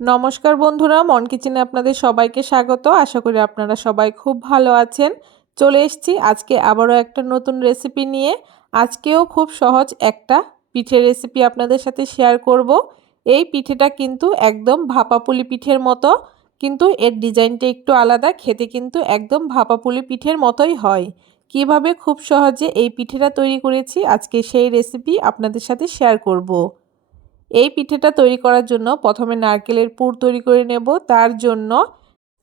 নমস্কার বন্ধুরা, মন কিচেনে আপনাদের সবাইকে স্বাগত। আশা করি আপনারা সবাই খুব ভালো আছেন। চলে এসেছি আজকে আবারও একটা নতুন রেসিপি নিয়ে। আজকেও খুব সহজ একটা পিঠের রেসিপি আপনাদের সাথে শেয়ার করব। এই পিঠেটা কিন্তু একদম ভাপাপুলি পিঠের মতো, কিন্তু এর ডিজাইনটা একটু আলাদা, খেতে কিন্তু একদম ভাপাপুলি পিঠের মতোই হয়। কিভাবে খুব সহজে এই পিঠেটা তৈরি করেছি আজকে সেই রেসিপি আপনাদের সাথে শেয়ার করব। এই পিঠেটা তৈরি করার জন্য প্রথমে নারকেলের পুর তৈরি করে নেব। তার জন্য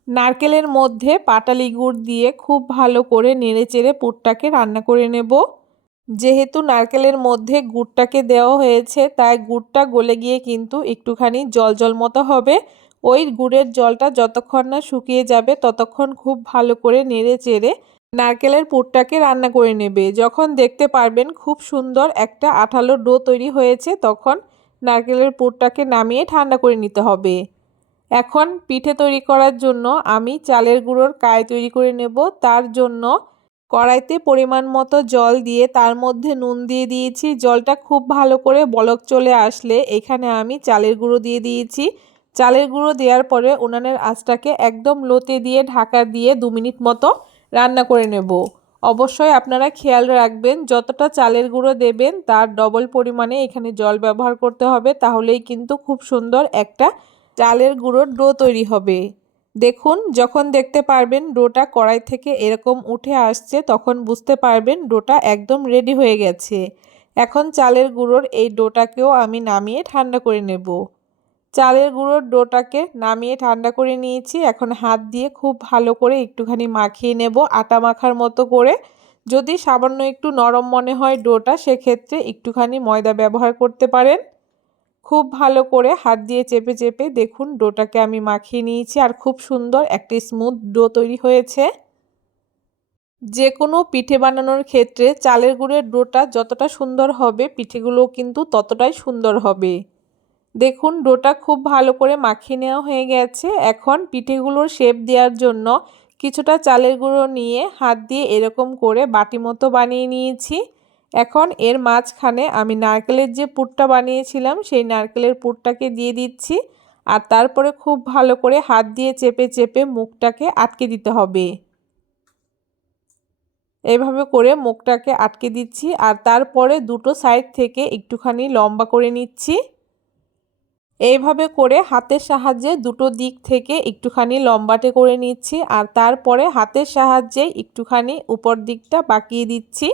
নারকেলের মধ্যে পাটালি গুড় দিয়ে খুব ভালো করে নেড়েচেড়ে পুরটাকে রান্না করে নেব। যেহেতু নারকেলের মধ্যে গুড়টাকে দেওয়া হয়েছে, তাই গুড়টা গলে গিয়ে কিন্তু একটুখানি জল জল মতো হবে। ওই গুড়ের জলটা যতক্ষণ না শুকিয়ে যাবে ততক্ষণ খুব ভালো করে নেড়েচেড়ে নারকেলের পুরটাকে রান্না করে নেবে। যখন দেখতে পারবেন খুব সুন্দর একটা আঠালো ডো তৈরি হয়েছে, তখন নারকেলের পুরটাকে নামিয়ে ঠান্ডা করে নিতে হবে। এখন পিঠে তৈরি করার জন্য আমি চালের গুঁড়োর কায় তৈরি করে নেব। তার জন্য কড়াইতে পরিমাণ মতো জল দিয়ে তার মধ্যে নুন দিয়ে দিয়েছি। জলটা খুব ভালো করে বলক চলে আসলে এখানে আমি চালের গুঁড়ো দিয়ে দিয়েছি। চালের গুঁড়ো দেওয়ার পরে উনানের আঁচটাকে একদম লোতে দিয়ে ঢাকা দিয়ে 2 মিনিট মতো রান্না করে নেব। অবশ্যই আপনারা খেয়াল রাখবেন, যতটা চালের গুঁড়ো দেবেন তার ডবল পরিমাণে এখানে জল ব্যবহার করতে হবে, তাহলেই কিন্তু খুব সুন্দর একটা চালের গুঁড়োর ডো তৈরি হবে। দেখুন, যখন দেখতে পারবেন ডোটা কড়াই থেকে এরকম উঠে আসছে, তখন বুঝতে পারবেন ডোটা একদম রেডি হয়ে গেছে। এখন চালের গুঁড়োর এই ডোটাকেও আমি নামিয়ে ঠান্ডা করে নেব। চালের গুঁড়োর ডোটাকে নামিয়ে ঠান্ডা করে নিয়েছি। এখন হাত দিয়ে খুব ভালো করে একটুখানি মাখিয়ে নেব, আটা মাখার মতো করে। যদি সামান্য একটু নরম মনে হয় ডোটা, সেক্ষেত্রে একটুখানি ময়দা ব্যবহার করতে পারেন। খুব ভালো করে হাত দিয়ে চেপে চেপে দেখুন ডোটাকে আমি মাখিয়ে নিয়েছি, আর খুব সুন্দর একটা স্মুথ ডো তৈরি হয়েছে। যে কোনো পিঠে বানানোর ক্ষেত্রে চালের গুঁড়ের ডোটা যতটা সুন্দর হবে, পিঠেগুলোও কিন্তু ততটাই সুন্দর হবে। দেখুন ডোটা খুব ভালো করে মাখিয়ে নেওয়া হয়ে গেছে। এখন পিঠেগুলোর শেপ দেওয়ার জন্য কিছুটা চালের গুঁড়ো নিয়ে হাত দিয়ে এরকম করে বাটি মতো বানিয়ে নিয়েছি। এখন এর মাঝখানে আমি নারকেলের যে পুরটা বানিয়েছিলাম সেই নারকেলের পুরটাকে দিয়ে দিচ্ছি, আর তারপরে খুব ভালো করে হাত দিয়ে চেপে চেপে মুখটাকে আটকে দিতে হবে। এভাবে করে মুখটাকে আটকে দিচ্ছি, আর তারপরে দুটো সাইড থেকে একটুখানি লম্বা করে নিচ্ছি। এইভাবে করে হাতের সাহায্যে দুটো দিক থেকে একটুখানি লম্বাটে করে নিচ্ছি, আর তারপরে হাতের সাহায্যে একটুখানি উপর দিকটা বাঁকিয়ে দিচ্ছি।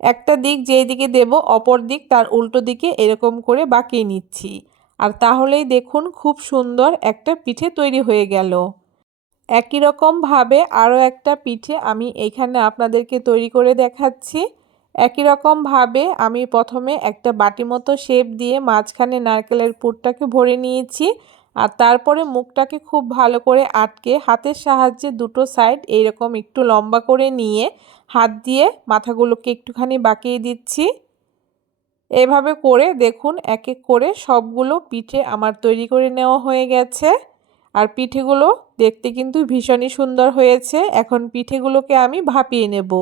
একটা দিক যেই দিকে দেব, অপর দিক তার উল্টো দিকে এরকম করে বাঁকিয়ে নিচ্ছি। আর তাহলেই দেখুন খুব সুন্দর একটা পিঠে তৈরি হয়ে গেল। একই রকমভাবে আরও একটা পিঠে আমি এইখানে আপনাদেরকে তৈরি করে দেখাচ্ছি। একই রকমভাবে আমি প্রথমে একটা বাটি মতো শেপ দিয়ে মাঝখানে নারকেলের পুরটাকে ভরে নিয়েছি, আর তারপরে মুখটাকে খুব ভালো করে আটকে হাতের সাহায্যে দুটো সাইড এইরকম একটু লম্বা করে নিয়ে হাত দিয়ে মাথাগুলোকে একটুখানি বাঁকিয়ে দিচ্ছি। এভাবে করে দেখুন এক এক করে সবগুলো পিঠে আমার তৈরি করে নেওয়া হয়ে গেছে। আর পিঠেগুলো দেখতে কিন্তু ভীষণই সুন্দর হয়েছে। এখন পিঠেগুলোকে আমি ভাপিয়ে নেব।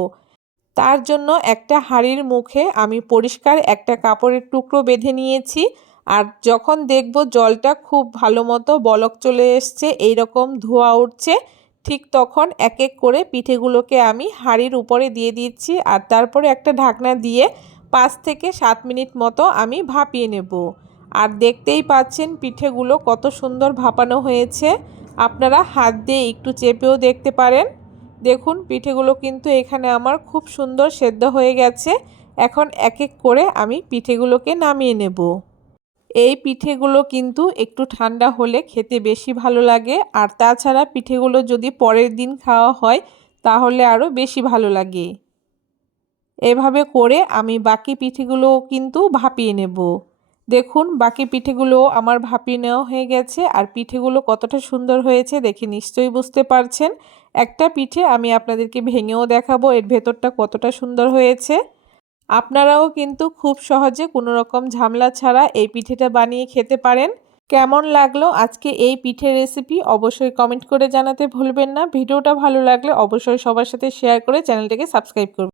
তার জন্য একটা হাঁড়ির মুখে আমি পরিষ্কার একটা কাপড়ের টুকরো বেঁধে নিয়েছি। আর যখন দেখব জলটা খুব ভালো মতো বলক চলে এসছে, এইরকম ধোঁয়া উঠছে, ঠিক তখন এক এক করে পিঠেগুলোকে আমি হাঁড়ির উপরে দিয়ে দিচ্ছি, আর তারপরে একটা ঢাকনা দিয়ে 5 থেকে 7 মিনিট মতো আমি ভাপিয়ে নেব। আর দেখতেই পাচ্ছেন পিঠেগুলো কত সুন্দর ভাপানো হয়েছে। আপনারা হাত দিয়ে একটু চেপেও দেখতে পারেন। দেখুন পিঠেগুলো কিন্তু এখানে আমার খুব সুন্দর সেদ্ধ হয়ে গেছে। এখন এক এক করে আমি পিঠেগুলোকে নামিয়ে নেব। এই পিঠেগুলো কিন্তু একটু ঠান্ডা হলে খেতে বেশি ভালো লাগে, আর তাছাড়া পিঠেগুলো যদি পরের দিন খাওয়া হয় তাহলে আরও বেশি ভালো লাগে। এভাবে করে আমি বাকি পিঠেগুলোও কিন্তু ভাপিয়ে নেব। দেখুন বাকি পিঠেগুলো আমার ভাপিয়ে নেওয়া হয়ে গেছে, আর পিঠেগুলো কতটা সুন্দর হয়েছে দেখে নিশ্চয়ই বুঝতে পারছেন। একটা পিঠে আমি আপনাদেরকে ভেঙেও দেখাবো এর ভেতরটা কতটা সুন্দর হয়েছে। আপনারাও কিন্তু খুব সহজে কোনো রকম ঝামেলা ছাড়া এই পিঠেটা বানিয়ে খেতে পারেন। কেমন লাগলো আজকে এই পিঠের রেসিপি অবশ্যই কমেন্ট করে জানাতে ভুলবেন না। ভিডিওটা ভালো লাগলে অবশ্যই সবার সাথে শেয়ার করে চ্যানেলটাকে সাবস্ক্রাইব করবেন।